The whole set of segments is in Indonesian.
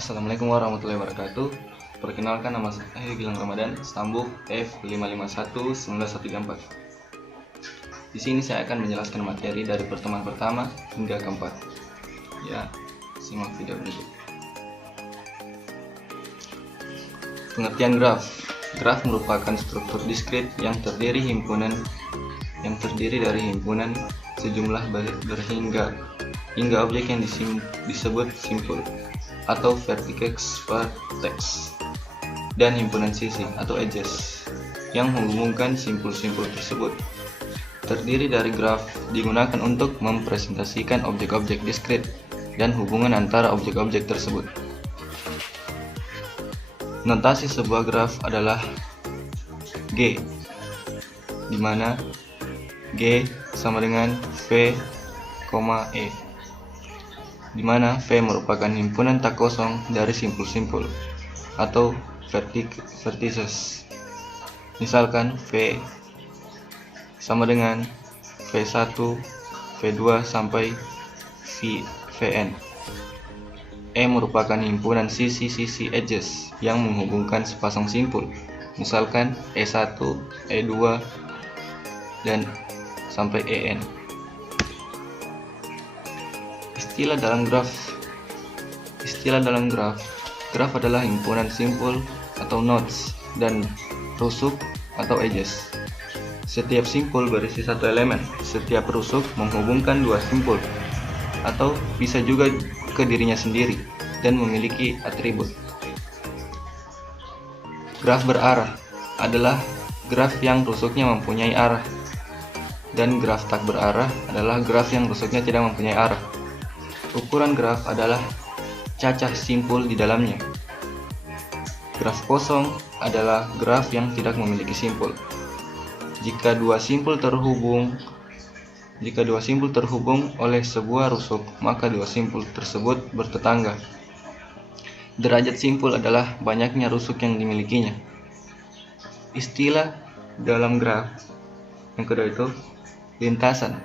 Assalamualaikum warahmatullahi wabarakatuh. Perkenalkan, nama saya Gilang Ramadan, stambuk F5511934. Di sini saya akan menjelaskan materi dari pertemuan pertama hingga keempat. Ya, simak video berikut. Pengertian graf. Graf merupakan struktur diskrit yang terdiri dari himpunan sejumlah berhingga objek yang disebut simpul atau vertex dan himpunan sisi atau edges yang menghubungkan simpul-simpul tersebut. Terdiri dari graf digunakan untuk mempresentasikan objek-objek diskrit dan hubungan antara objek-objek tersebut. Notasi sebuah graf adalah G, di mana G sama dengan V, E, di mana V merupakan himpunan tak kosong dari simpul-simpul atau vertices. Misalkan V sama dengan V1, V2 sampai Vn. E merupakan himpunan sisi-sisi edges yang menghubungkan sepasang simpul, misalkan E1, E2, dan sampai En. Istilah dalam graf. Graf adalah himpunan simpul atau nodes dan rusuk atau edges. Setiap simpul berisi satu elemen. Setiap rusuk menghubungkan dua simpul atau bisa juga ke dirinya sendiri dan memiliki atribut. Graf berarah adalah graf yang rusuknya mempunyai arah, dan graf tak berarah adalah graf yang rusuknya tidak mempunyai arah. Ukuran graf adalah cacah simpul di dalamnya. Graf kosong adalah graf yang tidak memiliki simpul. Jika dua simpul terhubung oleh sebuah rusuk, maka dua simpul tersebut bertetangga. Derajat simpul adalah banyaknya rusuk yang dimilikinya. Istilah dalam graf yang kedua itu lintasan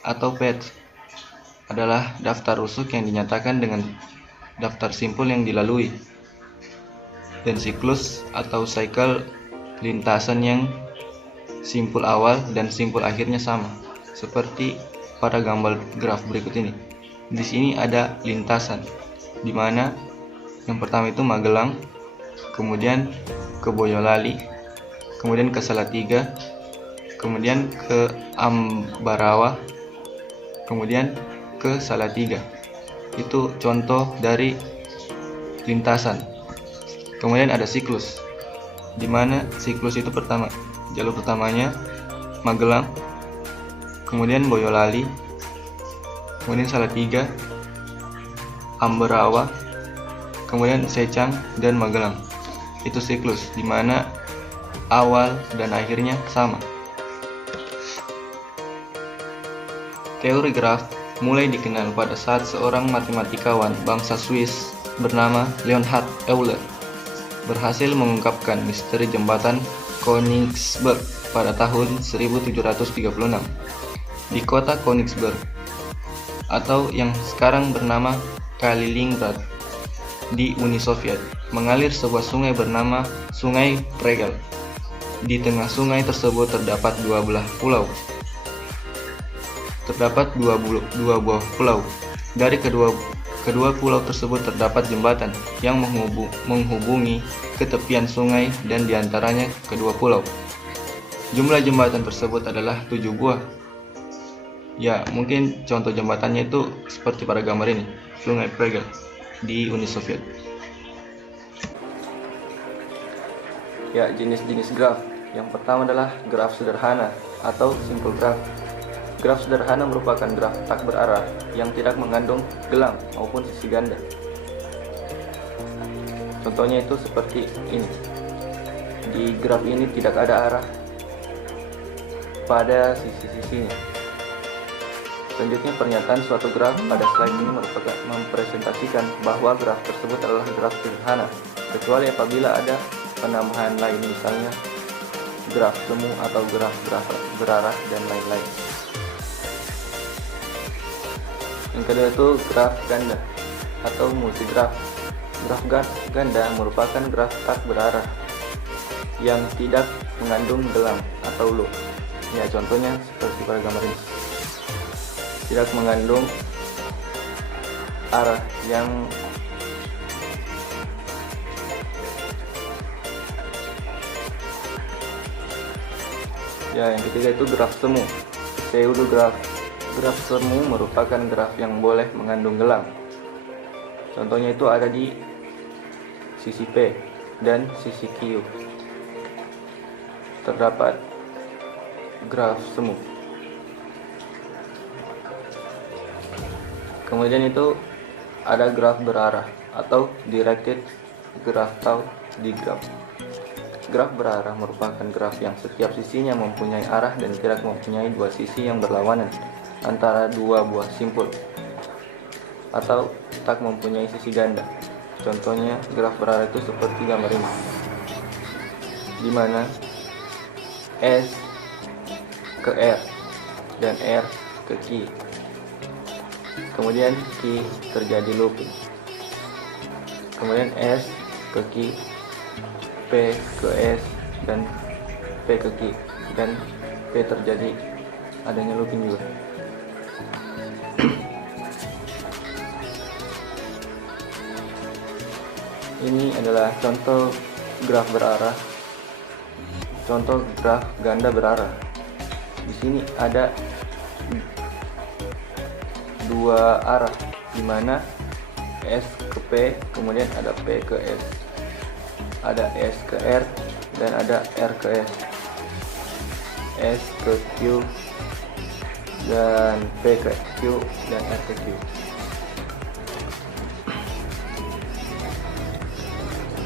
atau path adalah daftar rusuk yang dinyatakan dengan daftar simpul yang dilalui, dan siklus atau cycle lintasan yang simpul awal dan simpul akhirnya sama, seperti pada gambar graf berikut ini. Di sini ada lintasan, di mana yang pertama itu Magelang, kemudian ke Boyolali, kemudian ke Salatiga, kemudian ke Ambarawa, kemudian ke Salatiga. Itu contoh dari lintasan. Kemudian ada siklus, di mana siklus itu jalur pertamanya Magelang, kemudian Boyolali, kemudian Salatiga, Ambarawa, kemudian Secang dan Magelang. Itu siklus, di mana awal dan akhirnya sama. Teori graf mulai dikenal pada saat seorang matematikawan bangsa Swiss bernama Leonhard Euler berhasil mengungkapkan misteri jembatan Königsberg pada tahun 1736. Di kota Königsberg, atau yang sekarang bernama Kaliningrad, di Uni Soviet, mengalir sebuah sungai bernama Sungai Pregel. Di tengah sungai tersebut terdapat dua buah pulau. Dari kedua pulau tersebut terdapat jembatan yang menghubungi ke tepian sungai dan diantaranya kedua pulau. Jumlah jembatan tersebut adalah 7 buah. Ya, mungkin contoh jembatannya itu seperti pada gambar ini, Sungai Pregel di Uni Soviet. Ya, jenis-jenis graf. Yang pertama adalah graf sederhana atau simple graph. Graf sederhana merupakan graf tak berarah yang tidak mengandung gelang maupun sisi ganda. Contohnya itu seperti ini. Di graf ini tidak ada arah pada sisi-sisinya. Selanjutnya, pernyataan suatu graf pada slide ini mempresentasikan bahwa graf tersebut adalah graf sederhana, kecuali apabila ada penambahan lain, misalnya graf semu atau graf berarah dan lain-lain. Yang kedua itu graf ganda atau multigraf. Graf ganda merupakan graf tak berarah yang tidak mengandung gelang atau loop. Ya, contohnya seperti pada gambar ini. Tidak mengandung arah yang yang ketiga itu graf semu. Pseudograf. Graf semu merupakan graf yang boleh mengandung gelang. Contohnya itu ada di sisi P dan sisi Q. Terdapat graf semu. Kemudian itu ada graf berarah atau directed graph atau digraph. Graf berarah merupakan graf yang setiap sisinya mempunyai arah dan tidak mempunyai dua sisi yang berlawanan antara dua buah simpul, atau tak mempunyai sisi ganda. Contohnya graf berarah itu seperti gambar ini, di mana S ke R dan R ke Q. Kemudian Q terjadi looping. Kemudian S ke Q, P ke S, dan P ke Q, dan P terjadi adanya looping juga. Ini adalah contoh graf berarah, contoh graf ganda berarah. Di sini ada dua arah, di mana S ke P, kemudian ada P ke S, ada S ke R, dan ada R ke S, S ke Q, dan P ke Q, dan R ke Q.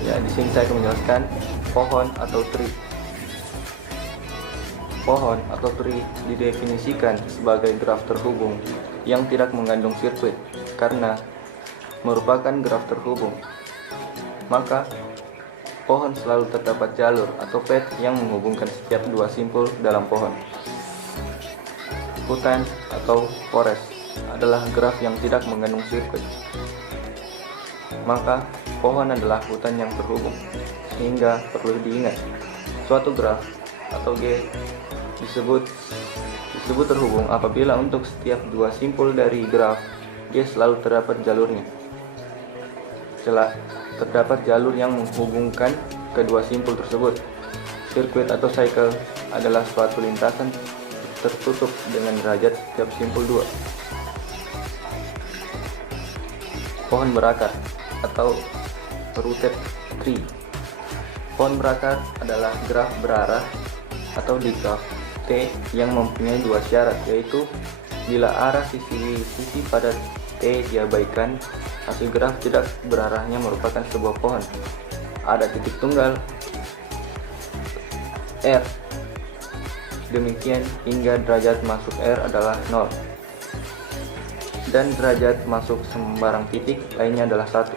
Ya, di sini saya akan menjelaskan pohon atau tree. Pohon atau tree didefinisikan sebagai graf terhubung yang tidak mengandung sirkuit karena merupakan graf terhubung. Maka pohon selalu terdapat jalur atau path yang menghubungkan setiap dua simpul dalam pohon. Hutan atau forest adalah graf yang tidak mengandung sirkuit. Maka pohon adalah hutan yang terhubung, sehingga perlu diingat, suatu graf atau G disebut terhubung apabila untuk setiap dua simpul dari graf G selalu terdapat jalurnya. Terdapat jalur yang menghubungkan kedua simpul tersebut. Sirkuit atau cycle adalah suatu lintasan tertutup dengan derajat setiap simpul 2. Pohon berakar atau rooted tree. Pohon berakar adalah graf berarah atau digraph T yang mempunyai dua syarat, yaitu bila arah sisi pada T diabaikan, hasil graf tidak berarahnya merupakan sebuah pohon. Ada titik tunggal R, demikian hingga derajat masuk R adalah 0, dan derajat masuk sembarang titik lainnya adalah 1.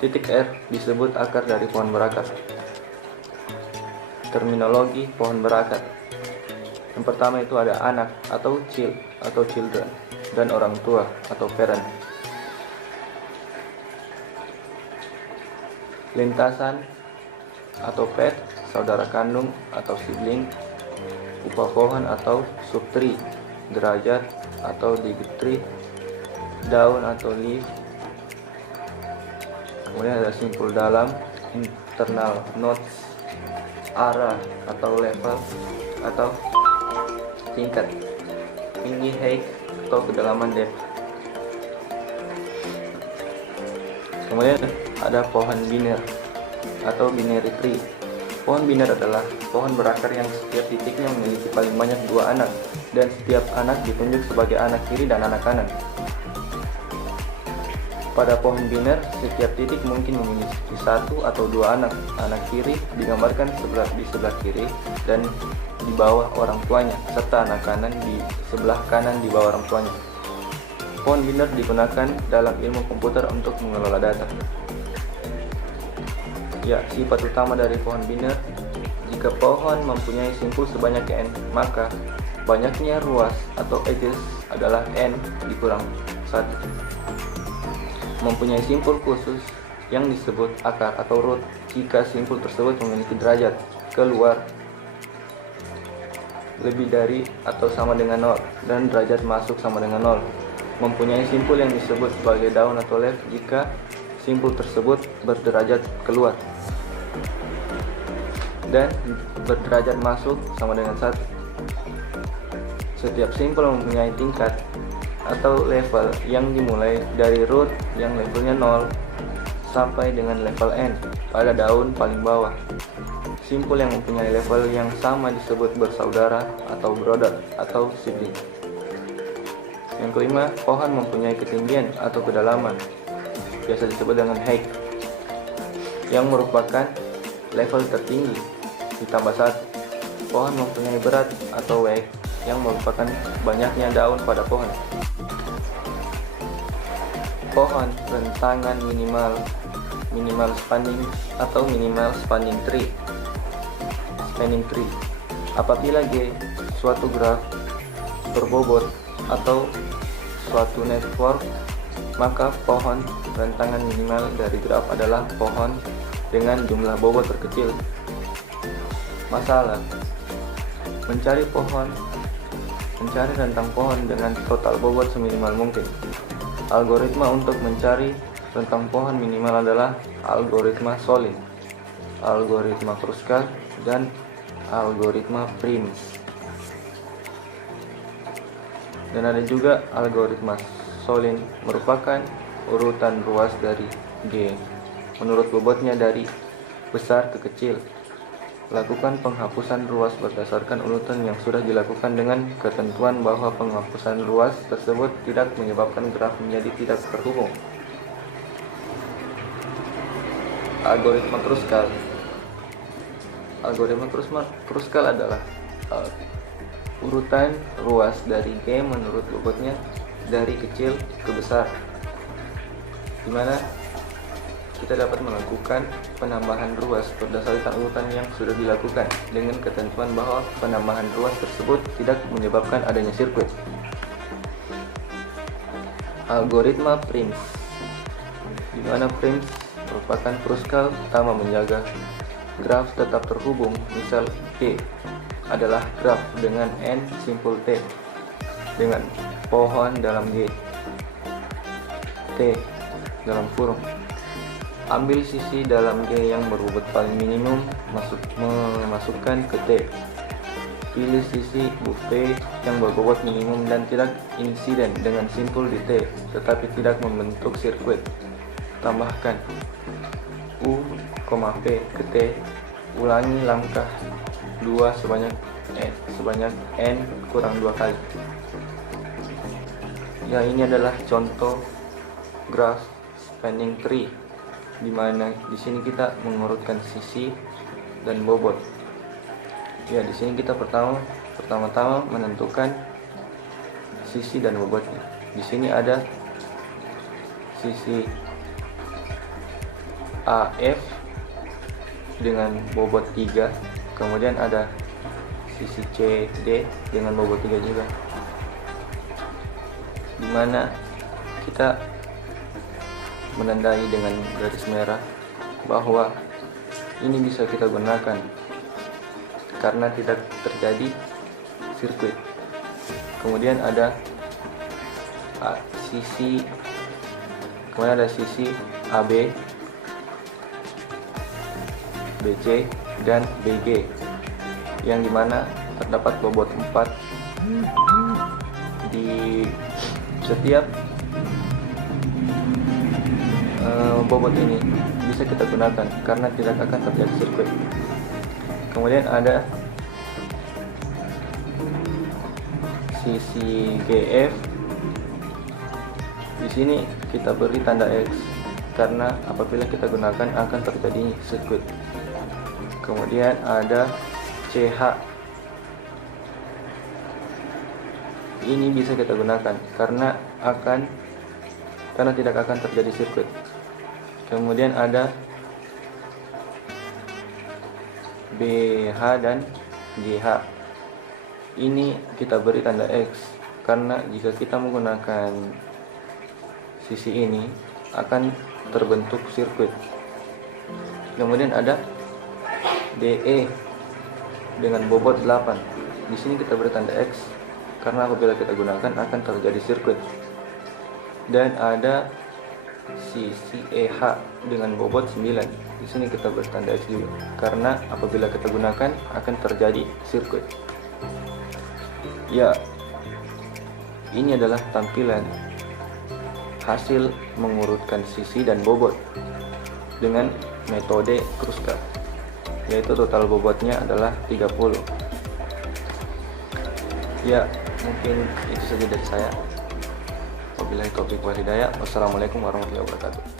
Titik R disebut akar dari pohon berakar. Terminologi pohon berakar. Yang pertama itu ada anak atau child atau children, dan orang tua atau parent. Lintasan atau path, saudara kandung atau sibling. Upah pohon atau subtree. Derajat atau digetri. Daun atau leaf. Kemudian ada simpul dalam, internal nodes, arah atau level atau tingkat, tinggi height atau kedalaman depth. Kemudian ada pohon biner atau binary tree. Pohon biner adalah pohon berakar yang setiap titiknya memiliki paling banyak 2 anak, dan setiap anak ditunjuk sebagai anak kiri dan anak kanan. Pada pohon biner, setiap titik mungkin memiliki 1 atau 2 anak. Anak kiri digambarkan di sebelah kiri dan di bawah orang tuanya, serta anak kanan di sebelah kanan di bawah orang tuanya. Pohon biner digunakan dalam ilmu komputer untuk mengelola data. Ya, sifat utama dari pohon biner, jika pohon mempunyai simpul sebanyak n, maka banyaknya ruas atau edges adalah n dikurang 1. Mempunyai simpul khusus yang disebut akar atau root jika simpul tersebut memiliki derajat keluar lebih dari atau sama dengan 0 dan derajat masuk sama dengan 0. Mempunyai simpul yang disebut sebagai daun atau leaf jika simpul tersebut berderajat keluar dan berderajat masuk sama dengan 1. Setiap simpul mempunyai tingkat atau level yang dimulai dari root yang levelnya 0 sampai dengan level n pada daun paling bawah. Simpul yang mempunyai level yang sama disebut bersaudara atau brother atau sibling. Yang kelima, pohon mempunyai ketinggian atau kedalaman, biasa disebut dengan height, yang merupakan level tertinggi ditambah 1. Pohon mempunyai berat atau weight, yang merupakan banyaknya daun pada pohon. Pohon rentangan minimal spanning atau minimal spanning tree. Apabila G suatu graf berbobot atau suatu network, maka pohon rentangan minimal dari graf adalah pohon dengan jumlah bobot terkecil. Masalah: mencari rentang pohon dengan total bobot seminimal mungkin. Algoritma untuk mencari rentang pohon minimal adalah algoritma Solin, algoritma Kruskal, dan algoritma Prims. Dan ada juga algoritma Solin merupakan urutan ruas dari G menurut bobotnya dari besar ke kecil. Lakukan penghapusan ruas berdasarkan urutan yang sudah dilakukan dengan ketentuan bahwa penghapusan ruas tersebut tidak menyebabkan graf menjadi tidak terhubung. Algoritma Kruskal. Algoritma Kruskal adalah urutan ruas dari G menurut bobotnya dari kecil ke besar, di mana kita dapat melakukan penambahan ruas berdasarkan urutan yang sudah dilakukan dengan ketentuan bahwa penambahan ruas tersebut tidak menyebabkan adanya sirkuit. Algoritma Prims, di mana Prims merupakan Kruskal utama menjaga graf tetap terhubung. Misal G adalah graf dengan n simpul T dengan pohon dalam G, T dalam kurung. Ambil sisi dalam G yang berbobot paling minimum, memasukkan ke T. Pilih sisi P yang berbobot minimum dan tidak insiden dengan simpul di T, tetapi tidak membentuk sirkuit. Tambahkan U, P ke T. Ulangi langkah 2 sebanyak n kurang 2 kali. Ya, ini adalah contoh graph spanning tree, di mana di sini kita mengurutkan sisi dan bobot. Ya, di sini kita pertama-tama menentukan sisi dan bobotnya. Di sini ada sisi AF dengan bobot 3, kemudian ada sisi CD dengan bobot 3 juga, di mana kita menandai dengan garis merah bahwa ini bisa kita gunakan karena tidak terjadi sirkuit. Kemudian ada sisi AB, BC, dan BG, yang dimana terdapat bobot 4 di setiap bobot ini bisa kita gunakan karena tidak akan terjadi sirkuit. Kemudian ada sisi GF. Di sini kita beri tanda X karena apabila kita gunakan akan terjadi sirkuit. Kemudian ada CH. Ini bisa kita gunakan karena tidak akan terjadi sirkuit. Kemudian ada BH dan GH. Ini kita beri tanda X karena jika kita menggunakan sisi ini akan terbentuk sirkuit. Kemudian ada DE dengan bobot 8. Di sini kita beri tanda X karena apabila kita gunakan akan terjadi sirkuit. Dan ada sisi EH dengan bobot 9. Di sini kita beri tanda X juga karena apabila kita gunakan akan terjadi sirkuit. Ya, ini adalah tampilan hasil mengurutkan sisi dan bobot dengan metode Kruskal, yaitu total bobotnya adalah 30. Ya, mungkin itu saja dari saya. Wabillahi taufiq wal hidayah. Wassalamualaikum warahmatullahi wabarakatuh.